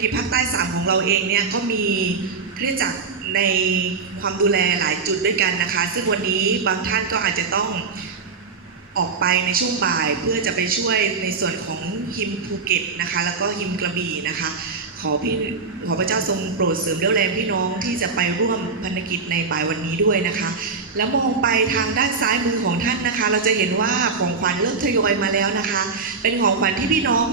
ในภาคใต้สามของเราเองเนี่ยก็มีเครื่องจักรในความดูแลหลายจุดด้วยกันนะคะ ซึ่งวันนี้บางท่านก็อาจจะต้องออกไปในช่วงบ่ายเพื่อจะไปช่วยในส่วนของฮิมภูเก็ตนะคะ แล้วก็ฮิมกระบี่นะคะ ขอพี่ขอพระเจ้าทรงโปรดเสริมเรี่ยวแรงพี่น้องที่จะไปร่วมพันธกิจในบ่ายวันนี้ด้วยนะคะ แล้วมองไปทางด้านซ้ายมือของท่านนะคะ เราจะเห็นว่าของขวัญเริ่มทยอยมาแล้วนะคะ เป็นของขวัญที่พี่น้อง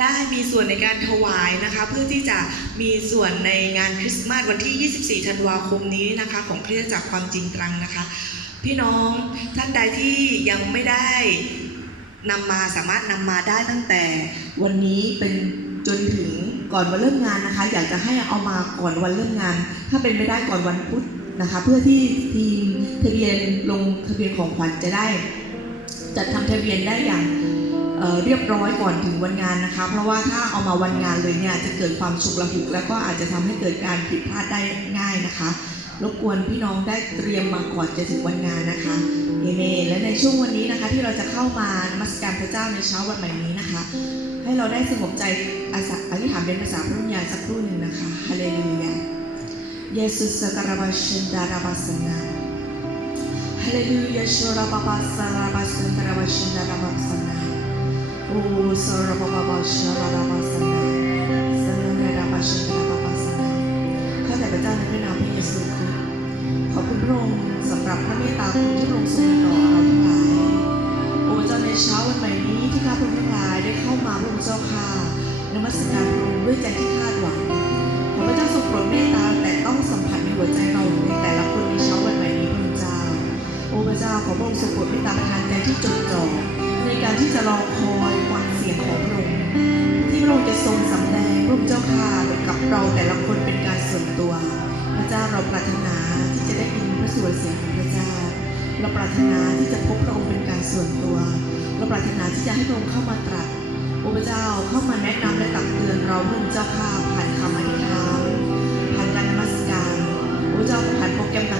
ได้มีส่วนในการถวายนะคะ เพื่อที่จะมีส่วนในงานคริสต์มาสวันที่ 24 ธันวาคมนี้นะคะ ของเครือจากความจริงตรังนะคะ พี่น้องท่านใดที่ยังไม่ได้นำมาสามารถนำมาได้ตั้งแต่วันนี้เป็นจนถึง ก่อนวันเริ่มงานนะคะ อยากจะให้เอามาก่อนวันเริ่มงาน ถ้าเป็นไม่ได้ก่อนวันพุธนะคะ เพื่อที่ทีมทะเบียนลงทะเบียนของขวัญจะได้ จัดทำทะเบียนได้อย่างเเรียบร้อยก่อนถึงวันงานนะคะ เพราะว่าถ้าเอามาวันงานเลยเนี่ยจะเกิดความฉุกละหุกแล้วก็อาจจะทำให้เกิดการผิดพลาดได้ง่ายนะคะรบกวนพี่น้องได้เตรียมมาก่อนจะถึงวันงานนะคะเอเมนและในช่วงวันนี้นะคะที่เราจะเข้ามามัสการพระเจ้าในเช้าวันใหม่นี้นะคะ ให้เราได้สงบใจอธิษฐานเป็นภาษาพระวิญาณสักครู่หนึ่งนะคะฮาเลลูยาเยซูสการาบาชินดาราบาสนาฮาเลลูยาชราบาบาสราบาสนาราบาชินดาราบาสนาโอ้สราบาบาชราบาสนาายได้เข้ามาพระองค์เจ้าค่ะนมัสการพระองค์ด้วยใจที่คาดหวังขอพระเจ้าทรงโปรดเมตตาแต่ต้องสัมผัสในหัวใจเราในแต่ละคนในเช้าวันใหม่นี้พระองค์เจ้า โอ้พระเจ้าขอพระองค์ทรงโปรดเมตตาประทานใจที่จดจ่อในการที่จะรอคอยวันเสียงของพระองค์ที่พระองค์จะทรงสำแดงพระองค์เจ้าค่ะกับเราแต่ละคนเป็นการส่วนตัว พระเจ้าเราปรารถนาที่จะได้ยินพระสุรเสียงของพระเจ้าเราปรารถนาที่จะพบพระองค์เป็นการส่วนตัว เราปรารถนาที่จะให้พระองค์เข้ามาตรัส พระเจ้าเข้ามาแนะนำและตักเตือนเราพระอเจ้าข้าผ่านคำอธิษฐานผ่านการนมัสการโอ้พระเจ้าผ่านโปรแกรมต่าง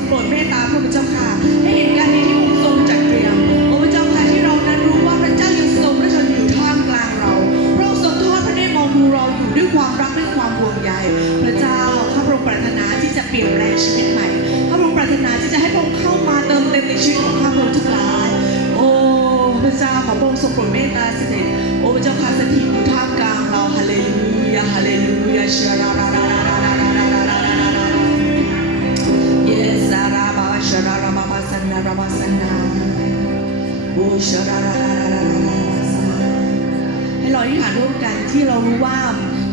รงโปรดเมตตาพระเจ้าค่ะให้เห็นการดีที่พระองค์ทรงจัดเตรียมโอ้พระเจ้าค่ะที่เรานั้นรู้ว่าพระเจ้ายังทรงพระชนอยู่ท่ามกลางเราพระองค์ทรงทอดพระเนตรมองดูเราอยู่ด้วยความรักด้วยความห่วงใยพระเจ้าข้าพระองค์ปรารถนาที่จะเปลี่ยนแปลงชีวิตใหม่ข้าพระองค์ปรารถนาที่จะให้พระองค์เข้ามาเติมเต็มในชีวิตของข้าพระองค์ทุกหลายโอ้พระเจ้าขอพระองค์ทรงโปรดเมตตาเสด็จโอ้พระเจ้าค่ะสถิตอยู่ท่ามกลาง ให้เราอธิษฐานร่วมกันที่เรารู้ว่า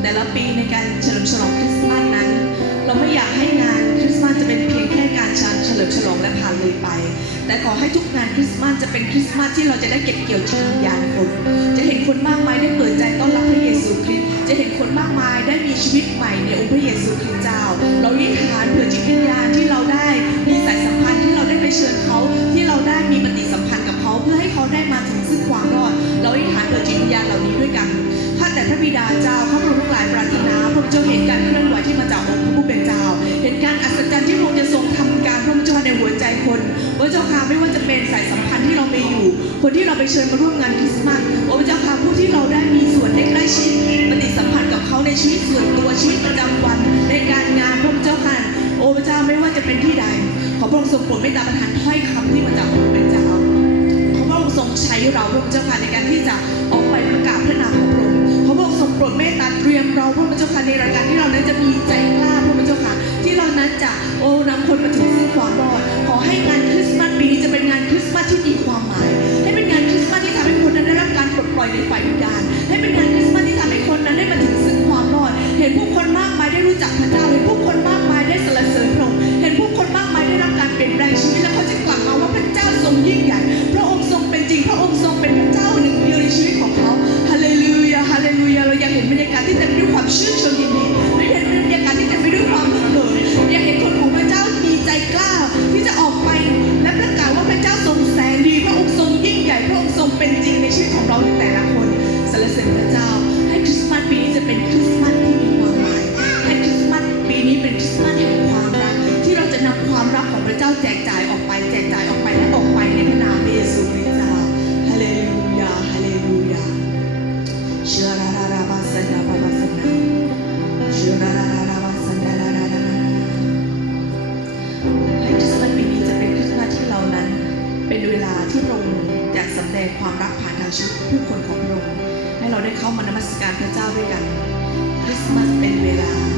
แต่ละปีในการเฉลิมฉลองคริสต์มาสนั้น เราไม่อยากให้งานคริสต์มาสจะเป็นเพียงแค่การเฉลิมฉลองและผ่านเลยไป แต่ขอให้ทุกงานคริสต์มาสจะเป็นคริสต์มาสที่เราจะได้เก็บเกี่ยวจิตวิญญาณคนจะเห็นคนมากมายได้เปิดใจต้อนรับพระเยซูคริสต์จะเห็นคนมากมายได้มีชีวิตใหม่ในองค์พระเยซูคริสต์เจ้า เราอธิษฐานเผื่อจิตวิญญาณที่เราได้มีสายสัมพันธ์ที่เราได้ไปเชิญเขา นาพระเจ้าเห็นการเคลื่อนไหวที่มาจากองค์พระผู้เป็นเจ้า เห็นการอัศจรรย์ที่พระองค์จะทรงทำการพระองค์เจ้าในหัวใจคนพระเจ้าค่ะไม่ว่าจะเป็นสายสัมพันธ์ที่เรามีอยู่ คนที่เราไปเชิญมาร่วมงานคริสต์มาสโอ้พระเจ้าค่ะผู้ที่เราได้มีส่วนได้ใกล้ชิดปฏิสัมพันธ์กับเขาในชีวิตส่วนตัวชีวิตประจำวันในการงานพระเจ้าค่ะโอ้พระเจ้าไม่ว่าจะเป็นที่ใด ขอพระองค์ทรงโปรดเมตตาประทานถ้อยคำที่มาจากองค์พระเจ้าขอพระองค์ทรงใช้เราพระเจ้าค่ะในการที่จะอ เมตตาเตรียมเราพระองค์เจ้าค่ะในรายการที่เรานั้นจะมีใจกล้าพระองค์เจ้าค่ะที่เรานั้นจะโอ้นำคนมาถึงซึ่งความรอดขอให้งานคริสต์มาสปีนี้จะเป็นงานคริสต์มาสที่มีความหมาย ให้เป็นงานคริสต์มาสที่ทำให้คนนั้นได้รับการปลดปล่อยในฝ่ายวิญญาณให้เป็นงาน ออกไปแจกจ่ายออกไปและออกไปในพระนามพระเยซูคริสต์เจ้าฮาเลลูยาฮาเลลูยาเชื่อราราราบาสันดาบาบาสันดาเชื่อราราราราบาสันดาราราราราให้คริสต์มาสปีนี้จะเป็นคริสต์มาสที่เรานั้น เป็นเวลาที่พระองค์อยากสำแดงความรักผ่านทางชีวิตผู้คนของพระองค์ให้เราได้เข้ามานมัสการพระเจ้าด้วยกันคริสต์มาสเป็นเวลา